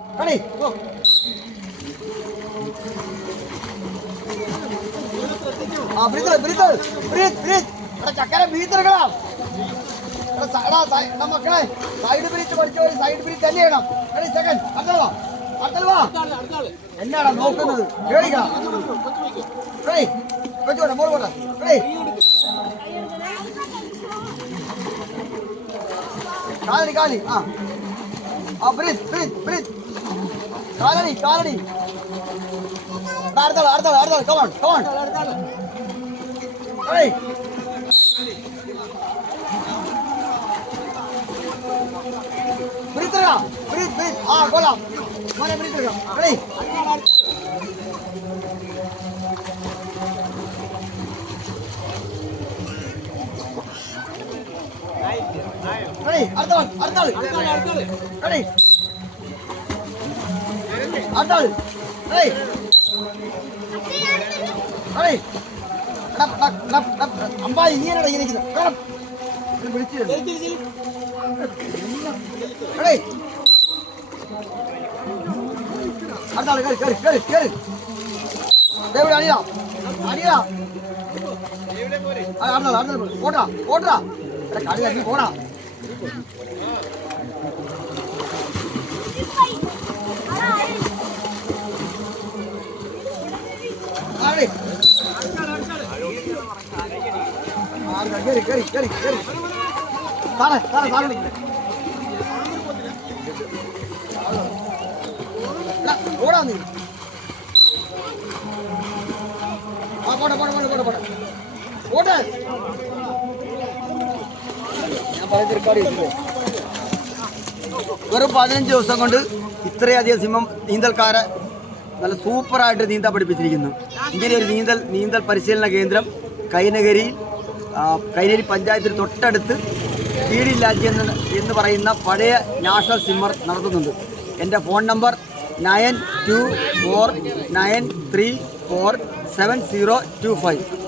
Ready, go. Breathe. Chakara breathe എടുക്കണം. മക്കളെ side breath പഠിച്ചോ, സൈഡ് ബ്രീത്ത് തന്നെ ചെയ്യണം. Ready, second. അടുത്ത വാ. എന്നാടാ നോക്കുന്നത്? കേടിക്കാം. Ready, വെച്ചോട്ടെ, മോൾ പോട്ടെ. Ready. Kalady. Breathe. Kalady. അടുത്താൾ. Come on. Ready. Breathe. കൊള്ളാം. മോനെ breathe എടുക്കാം. Ready. Ready. അടുത്താൾ. Ready. അടുത്താൾ. Ready. അമ്പാ ഇങ്ങനെയാണ് ഇങ്ങനെ വിളിച്ചു. Ready. അടുത്താൾ കേറി. ദേവിടെ അടിയാ. അടുത്താൾ ഓട്ടാ. കളി കഴിഞ്ഞ് പോടാ. കേറി. ഓടാ നീ. പോട്ടെ. ഞാൻ പറയുന്ന റെക്കോർഡ് ചെയ്തില്ലേ? വെറും 15 ദിവസം കൊണ്ട് ഇത്രയധികം സിംഹം നീന്തൽക്കാരെ നല്ല സൂപ്പറായിട്ട് നീന്താൻ പഠിപ്പിച്ചിരിക്കുന്നു. ഇങ്ങനെ ഒരു നീന്തൽ പരിശീലന കേന്ദ്രം കൈനഗരി പഞ്ചായത്തിന് തൊട്ടടുത്ത് പീഡി ലാഡ്ജ് എന്ന് പറയുന്ന പഴയ നാഷണൽ സ്വിമ്മർ നടത്തുന്നുണ്ട്. എൻ്റെ ഫോൺ നമ്പർ 9249347025.